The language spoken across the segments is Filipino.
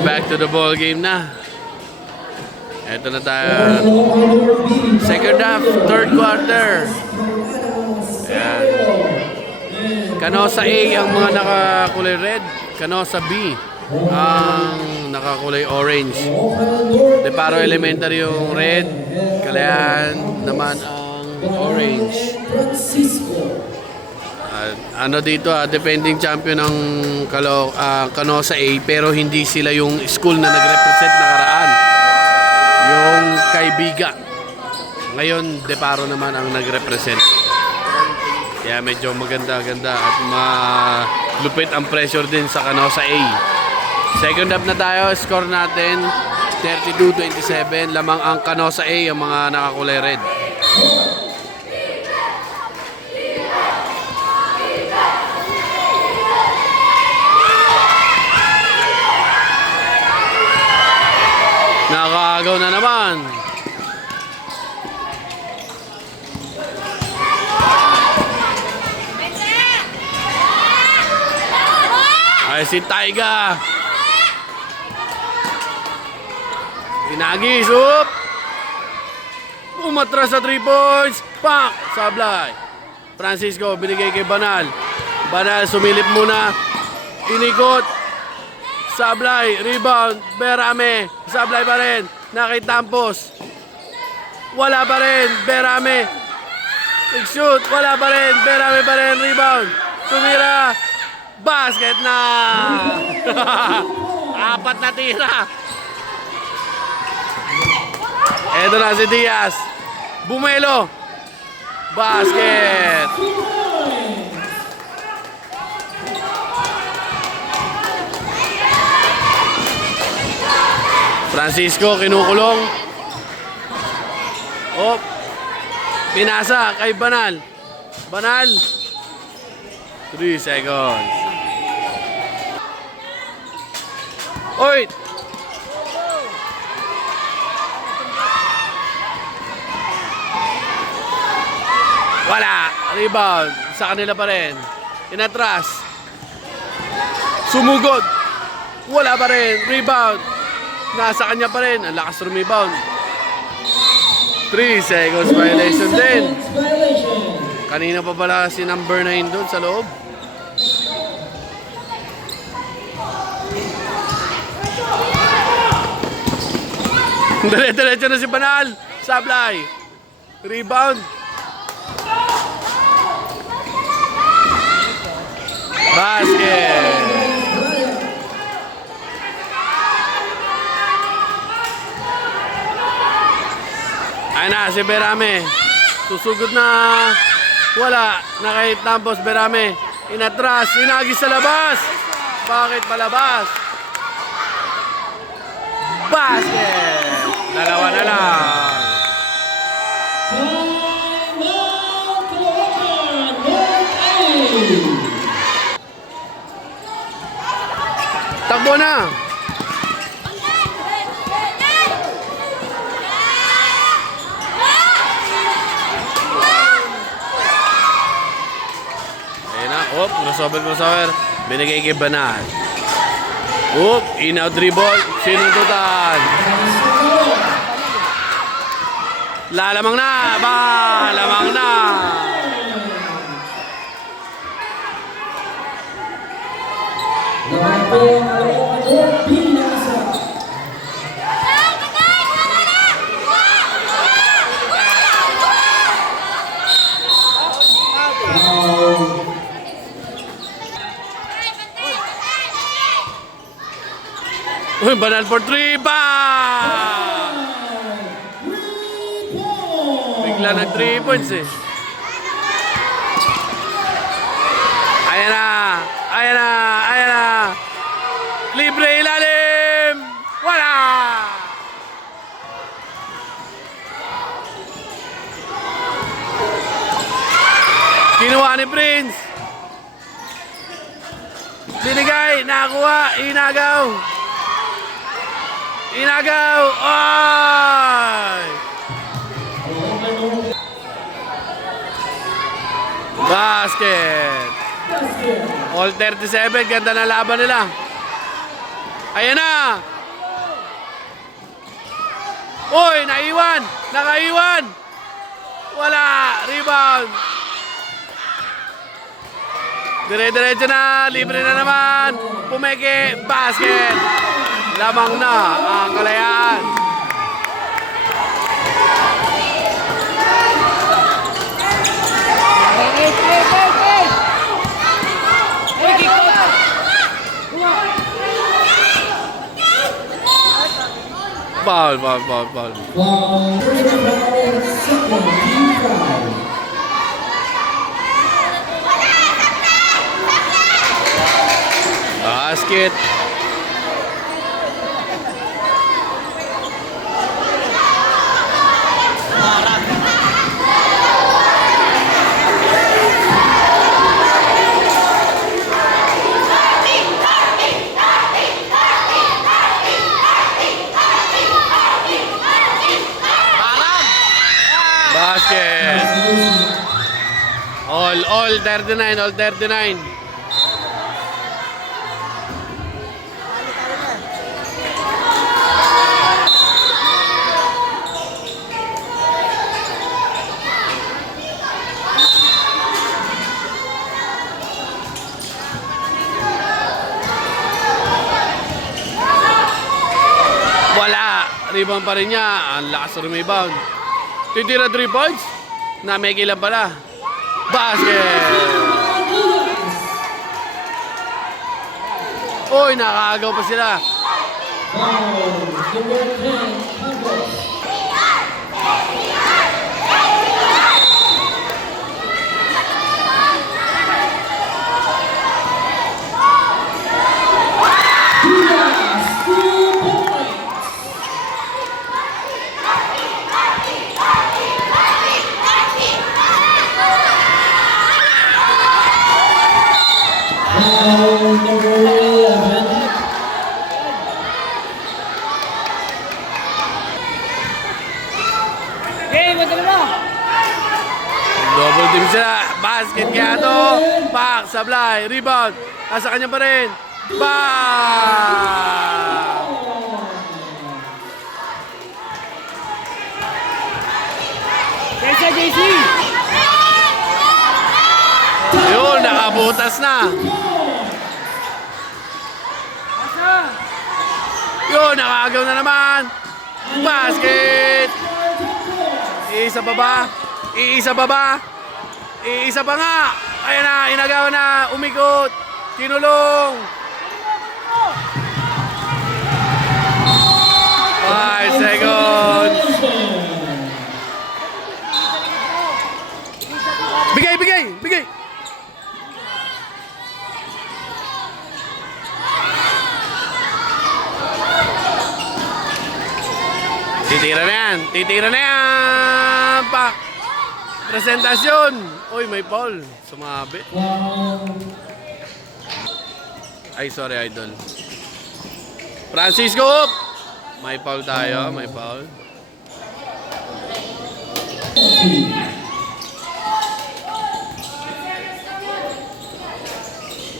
Back to the ball game na. Ito na tayo. Second half, third quarter. Ayan. Canosa A ang mga nakakulay red. Canosa B ang nakakulay orange. Deparo Elementary yung red. Kalayaan naman ang orange. Ano dito defending champion ng Canosa A, pero hindi sila yung school na nag-represent nakaraan. Yung Kaibiga. Ngayon, Deparo naman ang nag-represent. Kaya medyo maganda-ganda at malupit ang pressure din sa Canosa A. Second half na tayo, score natin 32-27. Lamang ang Canosa A, ang mga nakakulay red. Nakakagaw na naman. Ay si Taiga. Inagis, up. Umatras sa 3 points. Pak! Sablay. Francisco, binigay kay Banal. Banal, sumilip muna. Inikot. Sablay, rebound. Berame. Sablay pa rin. Nakitampos. Wala pa rin. Berame. Nag-shoot. Wala pa rin. Berame pa rin. Rebound. Tumira. Basket na. 4 na tira. Eto na si Diaz. Bumelo. Basket. Francisco kinukulong. Oh. Pinasa kay Banal. Banal. 3 seconds. Oy. Wala. Rebound. Sa kanila pa rin. Inatras. Sumugod. Wala pa rin. Rebound. Nasa kanya pa rin. Ang lakas rebound. 3 seconds violation din. Kanina pa pala si number 9 doon sa loob. Dire-diretso na si Banal. Sablay. Rebound. Basket. Ayun na, si Berame. Susugod na. Wala. Nakahitampos Berame. Inatras. Inagis sa labas. Bakit palabas? Basket. Dalawa na lang. Takbo na. Crossover. Binigay kay Banal. In-out dribble. Sinuntutan. Lalamang na. Lamang na. Banal for 3. Bigla nag 3 points eh. Ayan na. Libre ilalim. Wala. Kinuha ni Prince. Binigay. Nakakuha. Inagaw! Ay! Basket! All 37, ganda na laban nila. Ayan na. Uy, naiwan. Nakaiwan. Wala. Rebound. Dire-diretso na. Libre na naman. Pumeke. Basket. Lamang na ang Kalayaan. Foul. Basket. Basket. All 39. Wala. Rebound pa rin niya. Ang lakas ng rebound. Titira 3 points. Na may kilang pala. Basket. Uy, nakaagaw pa sila. Double team sila. Basket kaya to. Pak, sablay, rebound. Nasa kanya pa rin. Bang! Kesa JC! Yun, nakabutas na. Yun, nakaagaw na naman. Basket! Iisa pa ba? Iisa pa ba? Iisa pa nga. Ayan na, inagaw na. Umikot. Kinulong. 5 seconds. Bigay. Titira na yan. Pak. Presentasyon. Uy, may foul. Sumabit. Ay, sorry, idol. Francisco. May foul tayo. May foul.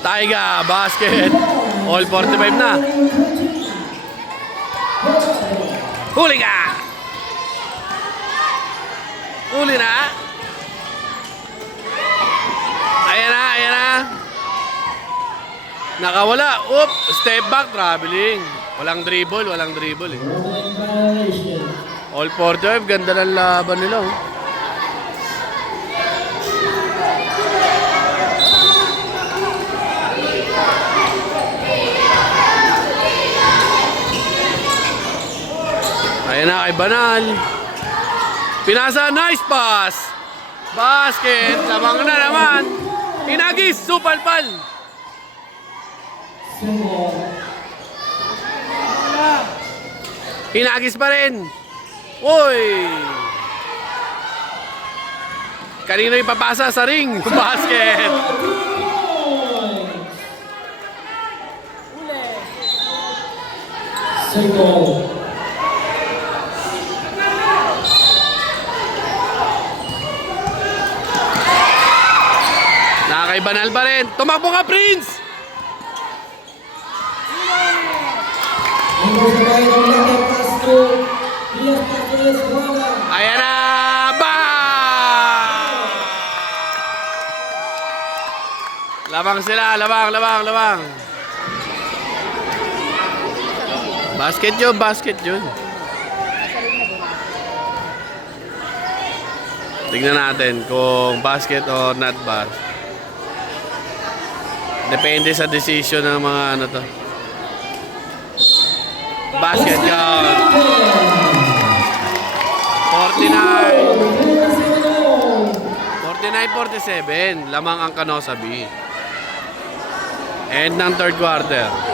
Taiga, basket. All 45 na. Huli ka! Huli na. Ayan na. Nakawala. Oop, step back, traveling. Walang dribble eh. All 45, ganda ng laban nila. Oh. Ayan na kay Banal. Pinasa, nice pass. Basket, lamang na naman. Inagis, supalpal. Inagis pa rin. Uy. Kanino ipapasa sa ring? Basket. Nakakay Banal pa rin. Tumakbo ka, Prince! Ayan na! Ba! Labang sila, labang. Basket yun. Tignan natin kung basket o not bar. Depende sa decision ng mga ano to. Basket yun. 49-47. Lamang ang Canosa B. End ng third quarter.